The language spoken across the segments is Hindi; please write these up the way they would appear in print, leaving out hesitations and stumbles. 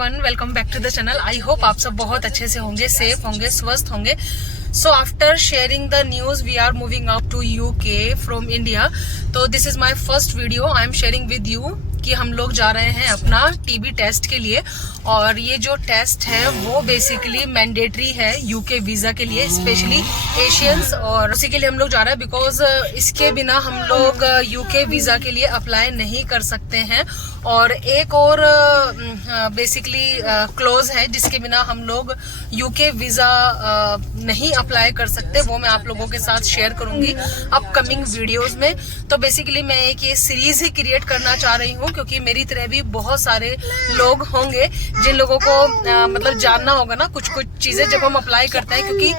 Everyone, welcome back to the channel. I hope आप सब बहुत अच्छे से होंगे, सेफ होंगे, स्वस्थ होंगे। So after sharing the news we are moving out to UK from India. तो this is my first video I am sharing with you कि हम लोग जा रहे हैं अपना टीबी टेस्ट के लिए। और ये जो टेस्ट है वो बेसिकली मैंडेटरी है यूके वीजा के लिए, स्पेशली एशियंस, और उसी के लिए हम लोग जा रहे हैं बिकॉज इसके बिना हम लोग यूके वीजा के लिए अप्लाई नहीं कर सकते हैं। और एक और बेसिकली क्लोज है जिसके बिना हम लोग यूके वीजा नहीं अप्लाई कर सकते, वो मैं आप लोगों के साथ शेयर करूंगी अपकमिंग वीडियोस में। तो बेसिकली मैं एक ये सीरीज ही क्रिएट करना चाह रही हूँ क्योंकि मेरी तरह भी बहुत सारे लोग होंगे जिन लोगों को मतलब जानना होगा ना कुछ कुछ चीजें जब हम अप्लाई करते हैं, क्योंकि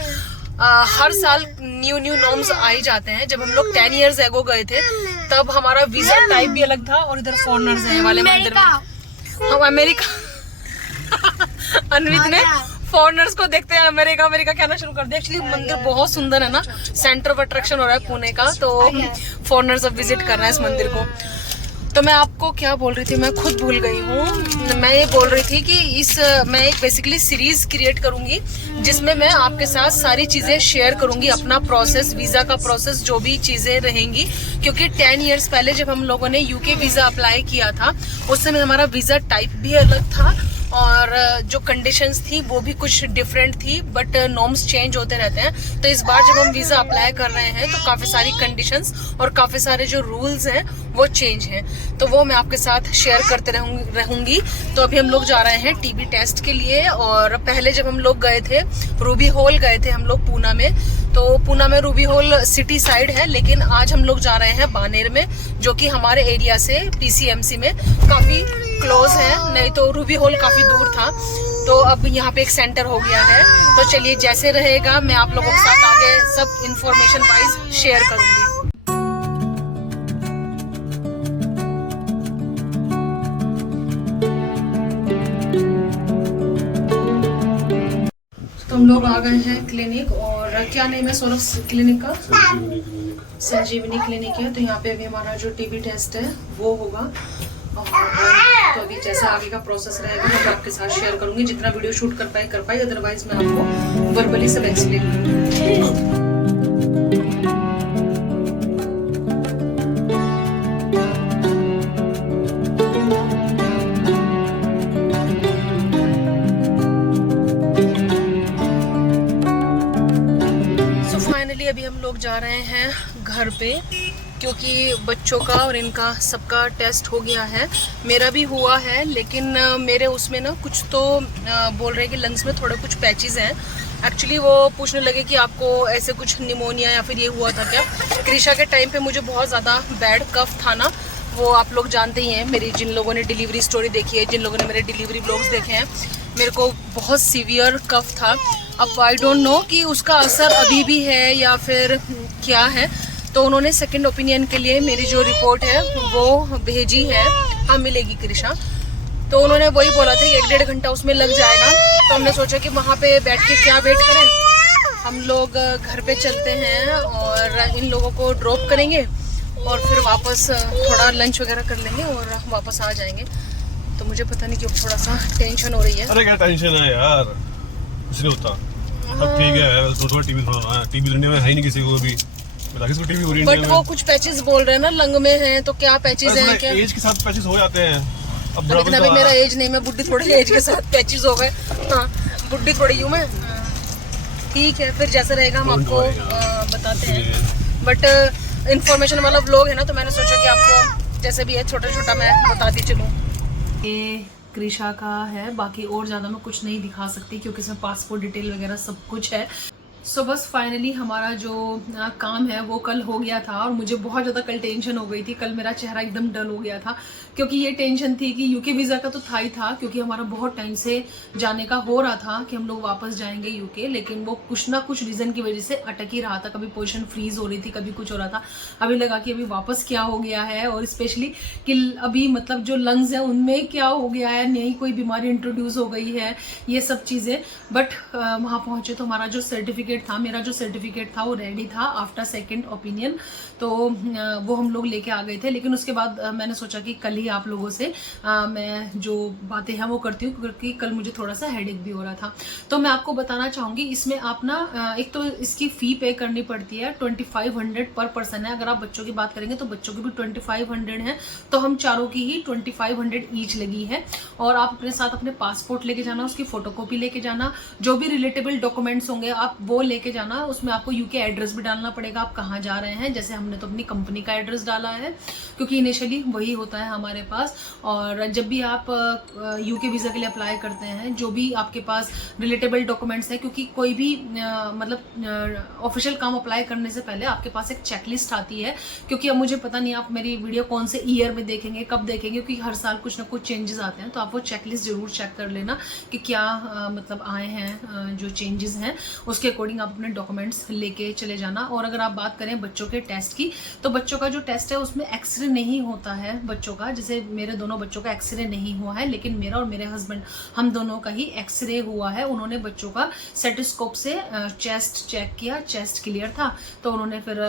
हर साल न्यू नॉर्म्स आ ही जाते हैं। जब हम लोग 10 years एगो गए थे तब हमारा वीजा टाइप भी अलग था। और इधर फॉरेनर्स हैं वाले मंदिर में, हम अमेरिका अनवित ने फॉरेनर्स को देखते हैं अमेरिका अमेरिका कहना शुरू कर दिया। एक्चुअली मंदिर बहुत सुंदर है ना, सेंटर ऑफ अट्रैक्शन हो रहा है पुणे का, तो फॉरेनर्स अब विजिट कर रहे हैं इस मंदिर को। तो मैं आपको क्या बोल रही थी, मैं खुद भूल गई हूँ। मैं ये बोल रही थी कि मैं एक बेसिकली सीरीज क्रिएट करूंगी जिसमें मैं आपके साथ सारी चीजें शेयर करूंगी, अपना प्रोसेस, वीजा का प्रोसेस, जो भी चीजें रहेंगी। क्योंकि 10 years पहले जब हम लोगों ने यूके वीजा अप्लाई किया था उस समय हमारा वीजा टाइप भी अलग था और जो कंडीशंस थी वो भी कुछ डिफरेंट थी, बट नॉर्म्स चेंज होते रहते हैं। तो इस बार जब हम वीजा अप्लाई कर रहे हैं तो काफी सारी कंडीशंस और काफी सारे जो रूल्स हैं वो चेंज हैं, तो वो मैं आपके साथ शेयर करते रहूंगी। तो अभी हम लोग जा रहे हैं टीबी टेस्ट के लिए। और पहले जब हम लोग गए थे रूबी हॉल गए थे हम लोग पूना में, तो पूना में रूबी हॉल सिटी साइड है, लेकिन आज हम लोग जा रहे हैं बानेर में, जो कि हमारे एरिया से पीसीएमसी में काफी क्लोज है। नहीं तो रूबी हॉल काफी दूर था, तो अब यहाँ पे एक सेंटर हो गया है। तो चलिए जैसे रहेगा मैं आप लोगों के साथ आगे सब इंफॉर्मेशन वाइज शेयर करूंगी। तो हम लोग आ गए हैं क्लिनिक, और क्या नेम है सौरभ क्लिनिक का? संजीवनी क्लिनिक है। तो यहाँ पे अभी हमारा जो टीबी टेस्ट है वो होगा। और तो अभी जैसा आगे का प्रोसेस रहेगा मैं आपके साथ शेयर करूंगी, जितना वीडियो शूट कर पाई, अदरवाइज मैं आपको वर्बली सब एक्सप्लेन करूंगी। अभी हम लोग जा रहे हैं घर पे क्योंकि बच्चों का और इनका सबका टेस्ट हो गया है। मेरा भी हुआ है, लेकिन मेरे उसमें ना कुछ तो बोल रहे हैं कि लंग्स में थोड़े कुछ पैचेस हैं। एक्चुअली वो पूछने लगे कि आपको ऐसे कुछ निमोनिया या फिर ये हुआ था क्या। कृषा के टाइम पे मुझे बहुत ज़्यादा बैड कफ था ना, वो आप लोग जानते ही हैं, मेरी जिन लोगों ने डिलीवरी स्टोरी देखी है, जिन लोगों ने मेरे डिलीवरी ब्लॉग्स देखे हैं, मेरे को बहुत सीवियर कफ था। अब आई डोंट नो कि उसका असर अभी भी है या फिर क्या है। तो उन्होंने सेकंड ओपिनियन के लिए मेरी जो रिपोर्ट है वो भेजी है। हाँ मिलेगी कृषा। तो उन्होंने वही बोला था कि 1-1.5 घंटा उसमें लग जाएगा। तो हमने सोचा कि वहाँ पे बैठ के क्या वेट करें, हम लोग घर पे चलते हैं और इन लोगों को ड्रॉप करेंगे और फिर वापस थोड़ा लंच वगैरह कर लेंगे और वापस आ जाएंगे। तो मुझे पता नहीं क्यों थोड़ा सा टेंशन हो रही है। अरे क्या टेंशन है यार, कुछ नहीं होता, सब ठीक है। थोड़ा टीबी लड़ने में है ही नहीं किसी को भी, किसको टीबी हो रही है। बट वो कुछ पैचेस बोल रहे हैं ना लंग में हैं, तो क्या पैचेस हैं क्या? एज के साथ पैचेस हो जाते हैं। अब लेकिन अभी मेरा एज नहीं, मैं बुढ़ी थोड़ी, एज के साथ पैचेस हो गए। हाँ बुढ़ी थोड़ी हूँ मैं। ठीक है, फिर जैसा रहेगा हम आपको बताते हैं। बट इन्फॉर्मेशन वाला व्लॉग है ना, तो मैंने सोचा कि आपको जैसे भी है छोटा छोटा मैं बताती चलूँ। ये कृषा का है, बाकी और ज़्यादा मैं कुछ नहीं दिखा सकती क्योंकि इसमें पासपोर्ट डिटेल वगैरह सब कुछ है। सो बस फाइनली हमारा जो काम है वो कल हो गया था, और मुझे बहुत ज़्यादा कल टेंशन हो गई थी। कल मेरा चेहरा एकदम डल हो गया था क्योंकि ये टेंशन थी कि यूके वीज़ा का तो था ही था, क्योंकि हमारा बहुत टाइम से जाने का हो रहा था कि हम लोग वापस जाएंगे यूके, लेकिन वो कुछ ना कुछ रीज़न की वजह से अटक ही रहा था। कभी पोजीशन फ्रीज हो रही थी, कभी कुछ हो रहा था। अभी लगा कि अभी वापस क्या हो गया है, और स्पेशली कि अभी मतलब जो लंग्स हैं उनमें क्या हो गया है, नई कोई बीमारी इंट्रोड्यूस हो गई है, ये सब चीज़ें। बट वहाँ पहुँचे तो हमारा जो सर्टिफिकेट सर्टिफिकेट था, मेरा जो सर्टिफिकेट था वो रेडी था आफ्टर सेकंड ओपिनियन, तो वो हम लोग लेके आ गए थे। लेकिन उसके बाद मैंने सोचा कि कल ही आप लोगों से मैं जो बातें हैं वो करती हूँ, क्योंकि कल मुझे थोड़ा सा हेडेक भी हो रहा था। तो मैं आपको बताना चाहूँगी, इसमें आप ना एक तो इसकी फ़ी पे करनी पड़ती है, 2500 पर पर्सन है। अगर आप बच्चों की बात करेंगे तो बच्चों की भी 2500 है, तो हम चारों की ही 2500 ईच लगी है। और आप अपने साथ अपने पासपोर्ट लेके जाना, उसकी फोटोकॉपी लेके जाना, जो भी रिलेटेबल डॉक्यूमेंट्स होंगे आप वो लेके जाना। उसमें आपको यूके एड्रेस भी डालना पड़ेगा, आप कहाँ जा रहे हैं। जैसे हमने तो अपनी कंपनी का एड्रेस डाला है, क्योंकि इनिशियली वही होता है हमारे पास। और जब भी आप यूके वीज़ा के लिए अप्लाई करते हैं, जो भी आपके पास रिलेटेबल डॉक्यूमेंट्स हैं, क्योंकि कोई भी मतलब ऑफिशियल काम अप्लाई करने से पहले आपके पास एक चेकलिस्ट आती है। क्योंकि अब मुझे पता नहीं आप मेरी वीडियो कौन से ईयर में देखेंगे, कब देखेंगे, क्योंकि हर साल कुछ ना कुछ चेंजेस आते हैं। तो आप वो चेकलिस्ट जरूर चेक कर लेना कि क्या मतलब आए हैं जो चेंजेस हैं, उसके अकॉर्डिंग आप अपने डॉक्यूमेंट्स लेके चले जाना। और अगर आप बात करें बच्चों के टेस्ट की, तो बच्चों का जो टेस्ट है उसमें एक्सरे नहीं होता है बच्चों का। जैसे मेरे दोनों बच्चों का एक्सरे नहीं हुआ है, लेकिन मेरा और मेरे हस्बैंड हम दोनों का ही एक्सरे हुआ है। उन्होंने बच्चों का स्टेथोस्कोप से चेस्ट चेक किया, चेस्ट क्लियर था, तो उन्होंने फिर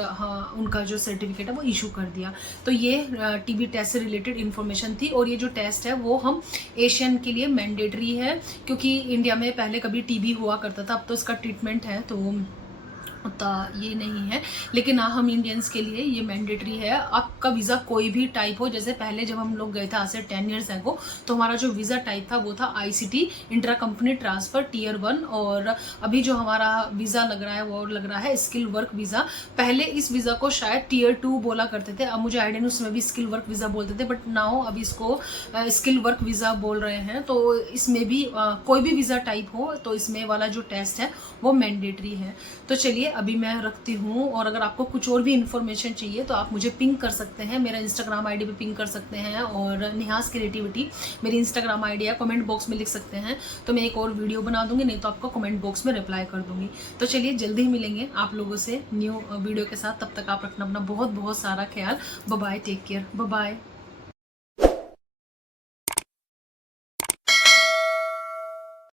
उनका जो सर्टिफिकेट है वो इशू कर दिया। तो ये टीबी टेस्ट से रिलेटेड इन्फॉर्मेशन थी। और ये जो टेस्ट है वो हम एशियन के लिए मैंडेटरी है, क्योंकि इंडिया में पहले कभी टीबी हुआ करता था, अब तो इसका ट्रीटमेंट है, तो ये नहीं है। लेकिन हाँ, हम इंडियंस के लिए ये मैंडेटरी है। आपका वीज़ा कोई भी टाइप हो, जैसे पहले जब हम लोग गए थे आज से 10 ईयर्स एगो, तो हमारा जो वीज़ा टाइप था वो था ICT, intra company transfer Tier 1। और अभी जो हमारा वीज़ा लग रहा है वो लग रहा है स्किल वर्क वीज़ा। पहले इस वीज़ा को शायद Tier 2 बोला करते थे, अब मुझे आइडिया नहीं, उसमें भी स्किल वर्क वीज़ा बोलते थे, बट नाउ अभी इसको स्किल वर्क वीज़ा बोल रहे हैं। तो इसमें भी कोई भी वीज़ा टाइप हो तो इसमें वाला जो टेस्ट है वो मैंडेटरी है। तो चलिए अभी मैं रखती हूँ। और अगर आपको कुछ और भी इन्फॉर्मेशन चाहिए तो आप मुझे पिंग कर सकते हैं, मेरा इंस्टाग्राम आईडी पे पिंग कर सकते हैं, और निहास क्रिएटिविटी मेरी इंस्टाग्राम आईडी है, कमेंट बॉक्स में लिख सकते हैं, तो मैं एक और वीडियो बना दूंगी, नहीं तो आपको कमेंट बॉक्स में रिप्लाई कर दूंगी। तो चलिए जल्दी ही मिलेंगे आप लोगों से न्यू वीडियो के साथ। तब तक आप रखना अपना बहुत बहुत सारा ख्याल। Bye bye, take care, bye bye.